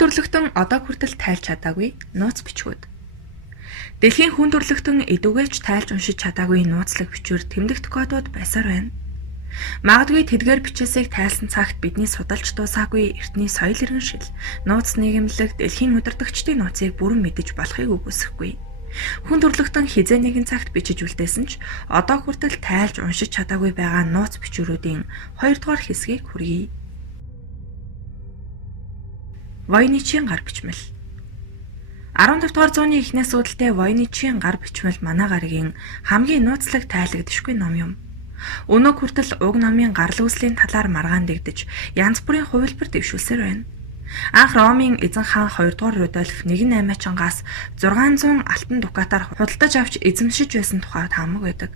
Хүндрэлтэн одоо хүртэл тайлж чадаагүй нууц бичгүүд. Дэлхийн хүндрэлтэн эдүгээрч тайлж уншиж чадаагүй нууцлаг бичвэр тэмдэгт кодууд байсаар байна. Магадгүй тэдгээр бичээсийг тайлсан цагт бидний судалж дуусаагүй эртний соёл иргэншил, нууц нийгэмлэг, дэлхийн удирдагчдын нууцыг бүрэн мэдэж болохыг үгүйсэхгүй. Хүндрэлтэн хизээ нэгэн цагт бичиж үлдээсэн ч одоо хүртэл тайлж уншиж чадаагүй байгаа нууц бичвэрүүдийн 2 дугаар хэсгийг хүргэе. Войничийн гар бичмэл. 15 дугаар зууны эхнээс үүдэлтэй Войничийн гар бичмэл манай гарагийн хамгийн нууцлаг тайлагдшгүй ном юм. Өнөө хүртэл уг номын гарал үүслийн талаар маргаан дэгдэж янз бүрийн хувилбар дэвшүүлсээр байна. Анх Ромын эзэн хаан 2 дугаар Рудольф 1800-аас 600 алтан дукатаар худалдаж авч эзэмшиж байсан тухай таамаг байдаг.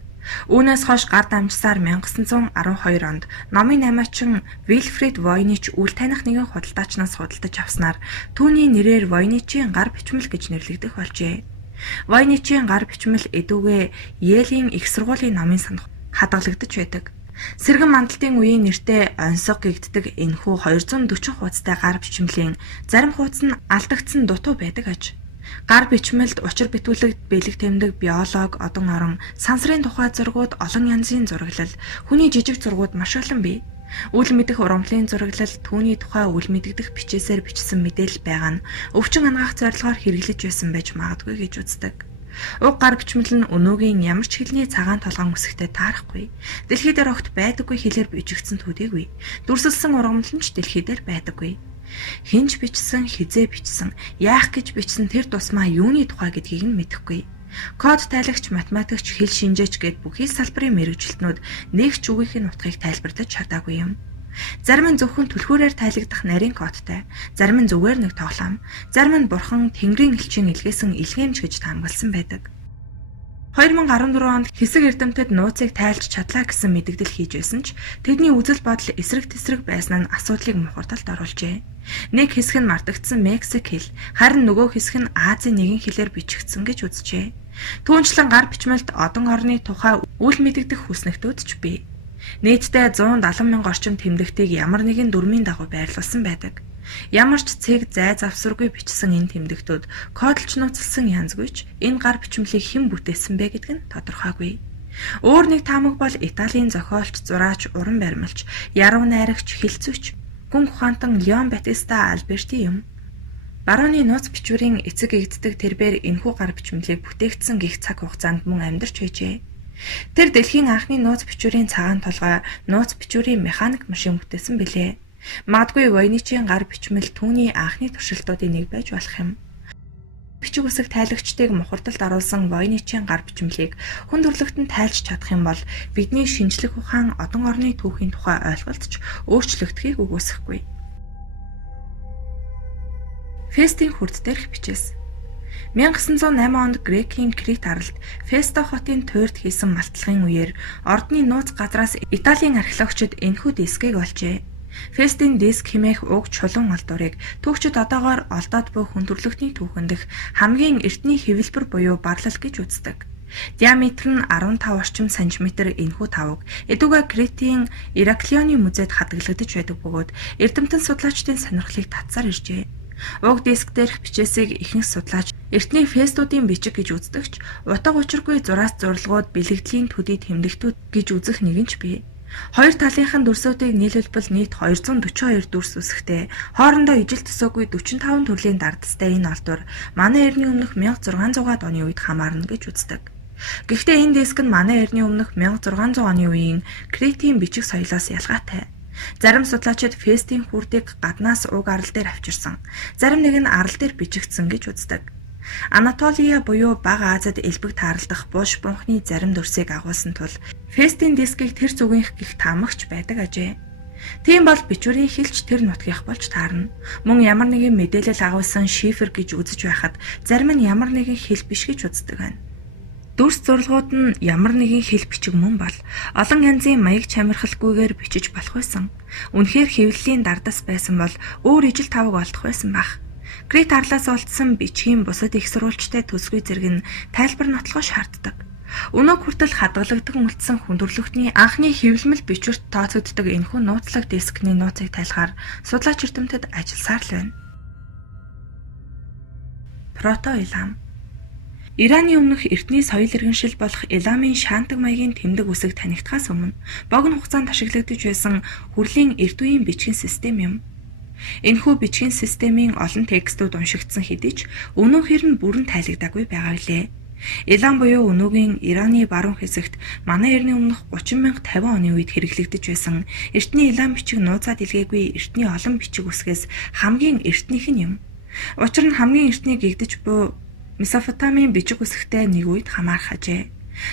Үүнээс хойш гар дамжсаар 1912 онд номын наймаачин Вильфред Войнич үл таних нэгэн худалдаачнаас худалдаж авснаар түүний нэрээр Войничийн гар бичмэл гэж нэрлэгдэх болжээ. Войничийн гар бичмэл эдүгээ Йелийн их сургуулийн номын санд хадгалагдаж байдаг. Сэргэн мандалтын үеийн нэртэй онцог гэгддэг энэхүү 240 хуудастай гар бичмэлийн зарим хуудас нь алдагдсан дутуу байдаг аж. Гар бичмэлд учир битүүлэгт бэлэг тэмдэг, биолог, одон орон, сансрын тухай зургууд, олон янзын зураглал, хүний жижиг зургууд маш олон бий. Үл мэдэх урамлын зураглал, түүний тухай үл мэдэгдэх бичээсээр бичсэн мэдээлэл байгаа нь өвчин ангаах зорилгоор хэрэглэж байсан байж магадгүй гэж үздэг. Уг гар бичмэл нь өнөөгийн ямар ч хэлний цагаан толгоон үсэгтэй таарахгүй. Дэлхий дээр огт байдаггүй хэлээр бичигдсэн төдийгүй. Дүрсэлсэн ургамал нь ч дэлхий дээр байдаггүй. Хинж бичсэн, хизээ бичсэн, яах гэж бичсэн тэр тусмаа юуны тухай гэдгийг нь мэдэхгүй. Код тайлагч, математикч, хэл шинжээч гэд бүхий салбарын мэргэжилтнүүд нэг ч үгийнхээ утгыг тайлбарлаж чадаагүй юм. Зарим нь зөвхөн түлхүүрээр тайлагдах нарийн кодтай, зарим нь зүгээр нэг тоглоом, зарим нь бурхан Тэнгэрийн элчийн илгээсэн илгээмж гэж таамагласан байдаг. 2014 онд хэсэг эрдэмтэд нууцыг тайлж чадлаа гэсэн мэдэгдэл хийж байсан ч тэдний үзэл бодол эсрэг тесрэг байсан нь асуудлыг мухардалд оруулжээ. Нэг хэсэг нь мартагдсан Мексик хэл, харин нөгөө хэсэг нь Азийн нэгэн хэлээр бичигдсэн гэж үзжээ. Түүнчлэн гар бичмэлд одон орны тухай үл мэдэгдэх хүснэгтүүд ч бий. Нийтдээ 170 мянга орчим тэмдэгтийг ямар нэгэн дүрмийн дагуу байрлуулсан байдаг. Ямар ч цэг зай завсаргүй бичсэн энэ тэмдэгтүүд кодолч нууцлсан янзгүй ч энэ гар бичмлийг хэн бүтээсэн бэ гэдэг нь тодорхойгүй. Өөр нэг таамаг бол Италийн зохиолч, зураач, уран баримлч, яруу найрагч, хэлцүүч, гүн ухаантан Леон Батиста Альберти юм. Барууны нууц бичвэрийн эцэг эгддэг тэрбээр энэхүү гар бичмлийг бүтээгдсэн гих цаг хугацаанд мөн амьдарч байжээ. Тэр дэлхийн анхны нууц бичвэрийн цагаан толгой, нууц бичвэрийн механик машин бүтээсэн билээ. Магадгүй Войничийн гар бичмэл түүний анхны туршилтуудын нэг байж болох юм. Бичиг үсэг тайлагчдыг мухардалд оруулсан Войничийн гар бичмлийг хүндрэлтэн тайлж чадах юм бол бидний шинжлэх ухаан, одон орны түүхийн тухай ойлголт ч өөрчлөгдөхийг үгүйсэхгүй. Фестийн хүрд дээрх бичээс 1908 онд Грекийн Крит аралд Фесто хотын туйрт хийсэн малтлагын үеэр ордны нууц газраас Италийн археологчид энэхүү дискийг олжээ. Фестийн диск хэмээх уг чулуун олдуурыг түүхчид одоогоор олдоод буй хүндрэлтний түүхэндх хамгийн эртний хэвлэлбэр буюу барлал гэж үздэг. Диаметр нь 15 орчим сантиметр энэхүү тавг эдүгээ Кретийн Ираклионы музейд хадгалагдаж байдаг бөгөөд эрдэмтэн судлаачдын сонирхлыг татсаар иржээ. Уг диск дээрх бичээсийг ихэнх судлаач эртний фестуудын бичиг гэж үздэгч утга учиргүй зураас зурлагууд бэлэгдлийн төдий тэмдэгтүүд гэж үзэх нэгэн ч бий. Хоёр талынхаа дүрсүүдийг нийлүүлбэл нийт 242 дүрс үсэхтэй хоорондоо ижил төсөөгүй 45 төрлийн дардастай энэ олдвор манай эртний өмнөх 1600-аад оны үед хамаарна гэж үздэг. Гэхдээ энэ диск нь манай эртний өмнөх 1600 оны үеийн Кретийн бичиг соёлоос ялгаатай. Зарим судлаачид Фестийн хүрдийг гаднаас уг арал дээр авчирсан, зарим нэг нь арал дээр бичигдсэн гэж үздэг. Анатолия буюу Бага Азид элбэг таарлах буш бунхны зарим дүрсийг агуулсан тул Фестийн дискийг тэр зүгийнх гих таамагч байдаг ажээ. Тийм бол бичвэрийн хэлч тэр нутгийнх болж таарна. Мөн ямар нэгэн мэдээлэл агуулсан шифр гэж үзэж байхад зарим нь ямар нэгэн хэл биш гэж үздэг байна. Дүрс зурлагууд нь ямар нэгэн хэл бичиг мөн бол олон янзын маяг чамирхалгүйгээр бичиж болох байсан. Үнэхээр хэвлэлийн дардас байсан бол өөр ижил тавг олдох байсан баг. Крит арлаас олдсон бичгийн бусад их сурвалжтай төсвийн зэрэг нь тайлбар нотлохоо шаарддаг. Өнөө хүртэл хадгалагдсан үлдсэн хүндрэлтний анхны хэвлэмэл бичвэрт тооцогддог энэхүү нууцлаг дискний нууцыг тайлахаар судлаач эрдэмтэд ажилласаар л байна. Прото-Илам. Ираны өмнөх эртний соёл иргэншил болох Иламын шаантаг маягийн тэмдэг үсэг танигдахаас өмнө богино хугацаанд ашиглагдаж байсан хүрлийн эрт үеийн бичгийн систем юм. Энэхүү бичгийн системийн олон текстүүд уншигдсан хэдий ч өнөөхөр нь бүрэн тайлагдаагүй байгаа билээ. Илам буюу өнөөгийн Ираны баруун хэсэгт манай эртний өмнөх 30,050 оны үед хэрэглэгдэж байсан эртний Илам бичиг нууцад илгээгүй эртний олон бичиг үсгээс хамгийн эртнийх нь юм. Учир нь хамгийн эртний гэгдэж буй Месопотамийн бичиг үсэгтэй нэг үед хамаарах ажээ.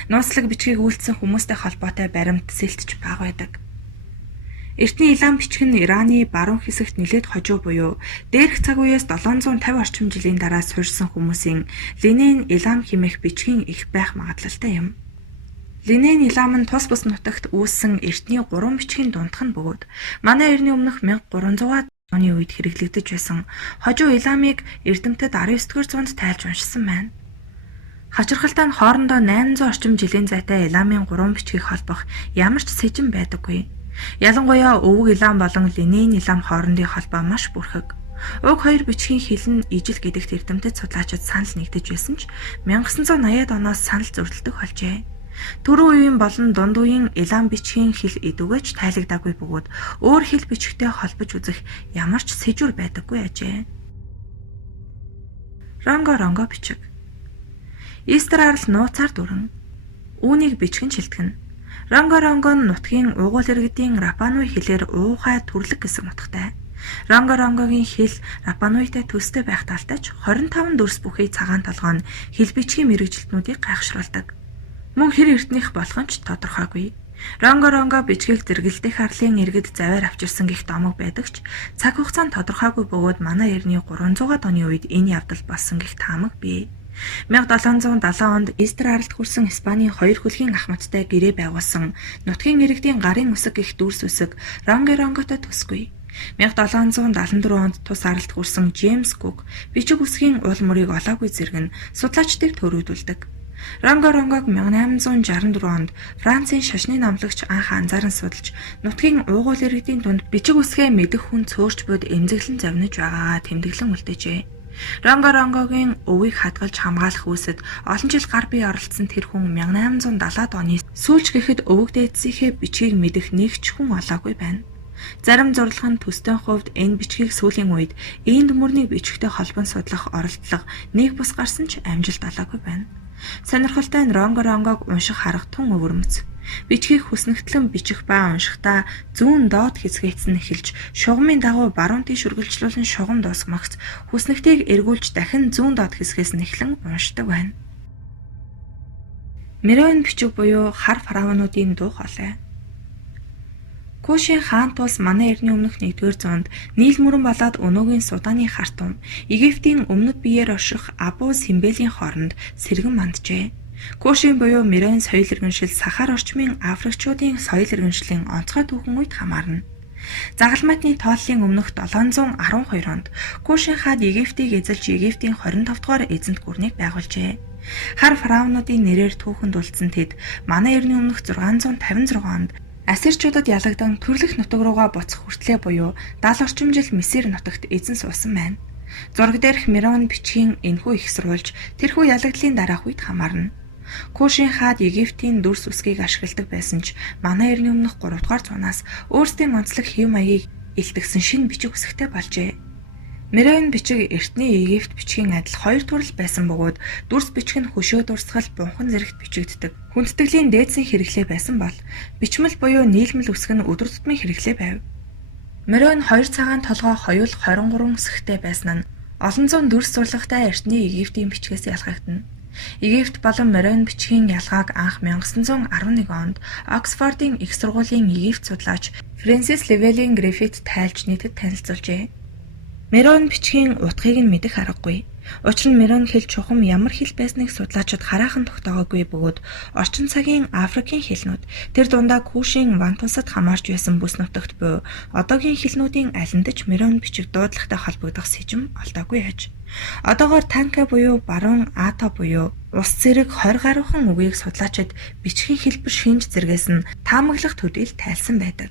Нууцлаг бичгийг үйлдсэн хүмүүстэй холбоотой баримт сэлтж бага байдаг. Эртний Илам бичиг нь Ираны баруун хэсэгт нэлээд хожуу буюу дээрх цаг үеэс 750 орчим жилийн дараа суурьсан хүмүүсийн Линейн Илам хэмээх бичгийн их байх магадлалтай юм. Линейн Илам нь тус бус нутагт үүссэн эртний 3 бичгийн дундх нь бөгөөд манай эртний өмнөх 1300 оны үед хэрэглэгдэж байсан хожуу Иламыг Эрдэмтэд 19-р зуунд тайлж уншсан байна. Хачирхалтай нь хоорондоо 800 орчим жилийн зайтай Иламын 3 бичгийг холбох ямар ч сэжин байдаггүй. Ялангуяа өвөг Илам болон Линейн Илам хоорондын холбоо маш бүрхэг. Уг хоёр бичгийн хэл нь ижил гэдэгт Эрдэмтэд судлаачид санал нэгдэж байсан ч 1980-ад оноос санал зөрчилдөг болжээ. Түрүү үеийн болон дунд үеийн Илам бичгийн хэл эдүгэж тайлагдаагүй бөгөөд өөр хэл бичгтэй холбож үзэх ямар ч сэжүр байдаггүй ажээ. Ронго бичиг. Истрарл нууцаар дүрэн. Үүнийг бичгэн шилтгэн. Ронго нь нутгийн уугуул иргэдийн Рапануй хэлээр уухай төрлөг гэсэн утгатай. Ронгогийн хэл Рапануйтай төстэй байх талтай ч 25 дүрс бүхий цагаан толгой нь хэл бичгийн мэргэжилтнүүдийг гайхшруулдаг. Мөн хэр эртнийх болох нь ч тодорхойгүй. Ронго бичгийг зэрэгэлдэх арлын иргэд заваар авчирсан гих домог байдаг ч цаг хугацаанд тодорхойгүй бөгөөд манай эртний 300-аад оны үед энэ явдал болсон гих таамаг бий. 1770 онд Истрарлд хүрсэн Испанийн хоёр хөлгийн ахмадтай гэрээ байгуулсан нутгийн иргэдийн гарын үсэг гих дүрс үсэг Ронготой төсгүй. 1774 онд тус аралд хүрсэн Джеймс Кук бичиг үсгийн уул мөрийг олоогүй зэрэг нь судлаачдыг төрөөдүүлдэг. Ронгог 1864 онд Францын шашны номлогч анх анзааран судалж нутгийн уугуул иргэдийн дунд бичиг үсгээ мэдэх хүн цөөрч буйд эмзэглэн завниж байгаагаа тэмдэглэн үлдээжээ. Ронгогийн өвийг хадгалж хамгаалах үүсэд олон жил гар бие оролцсон тэр хүн 1870-аад оны сүүлч гэхэд өвөг дээдсийнхээ бичгийг мэдэх нэг ч хүн олоогүй байна. Зарим зурлагын төстөн хувьд энэ бичгийг сүүлийн үед энд мөрний бичгтэй холбон судлах оролдлого нэг бус гарсан ч амжилт олоогүй байна. Сонирхолтой нь Ронгог унших харах тун өвөрмөц. Бичгийг хүснэгтлэн бичих ба уншихдаа зүүн доод хэсгээс нь эхэлж шугамын дагуу баруун тийш үргэлжлүүлэн шугам дуусгамагц хүснэгтийг эргүүлж дахин зүүн доод хэсгээс нь эхлэн уншдаг байна. Мероин бичиг буюу хар фараонуудын дуу хоолой. Кушийн хаан тулс манай эртний өмнөх 1-р зуунд Нийл мөрөн болоод өнөөгийн Суданы Хартум, Египтийн өмнөд биеэр орших Абу Симбелийн хооронд сэргэн манджээ. Кушийн буюу Мероин соёл иргэншил Сахар орчмын Африкчуудын соёл иргэншлийн онцгой түүхэн үед хамаарна. Загалмайтны тооллын өмнөх 712 онд Кушийн хаад Египтийг эзэлж Египтийн 25 дугаар эзэнт гүрнийг байгуулжээ. Хар фараонуудын нэрээр түүхэнд үлдсэн тэд манай эртний өмнөх 656 онд Ассирчуудад ялагдан төрлөх нутаг руугаа буцах хүртлээ буюу 70 орчим жил Месир нутагт эзэн суусан байна. Зураг дээрх Мероин бичгийн энэхүү их сурвалж тэрхүү ялагдлын дараах үед хамаарна. Кушийн хаад Египтийн дүрс үсгийг ашигладаг байсан ч манай эртний өмнөх 3 дугаар зуунаас өөрсдийн онцлог хэв маягийг илтгэсэн шинэ бичиг үсэгтэй болжээ. Мероин бичиг эртний Египт бичгийн адил хоёр төрөл байсан бөгөөд дүрс бичиг нь хөшөө дурсгал бунхан зэрэгт бичигддэг. Хүндэтгэлийн дээдсийн хэрэглээ байсан бол бичмэл буюу нийлмэл үсэг нь өдөр тутмын хэрэглээ байв. Мероин 2 цагаан толгой хоёул 23 үсэгтэй байсан нь олон зуун дүрс зурлагтай эртний Египтийн бичгээс ялгагдана. Египт болон Мероин бичгийн ялгааг анх 1911 онд Оксфордын их сургуулийн Египт судлаач Фрэнсис Левелийн Гриффит тайлж нийтэд танилцуулжээ. Мероин бичгийн утгыг нь мэдэх аргагүй. Учир нь Мероин хэл чухам ямар хэл байсныг судлаачид хараахан тогтоогоогүй бөгөөд орчин цагийн Африкийн хэлнүүд тэр дундаа Кушийн Вантусад хамаарч байсан бүс нутагт буй одоогийн хэлнүүдийн алинд ч Мероин бичиг дуудлагатай холбогдох сэжим олдоогүй аж. Одоогоор Танка буюу баруун Ата буюу ус зэрэг 20 гаруйхан үгийг судлаачид бичгийн хэлбэр шинж зэргээс нь таамаглах төдийл тайлсан байдаг.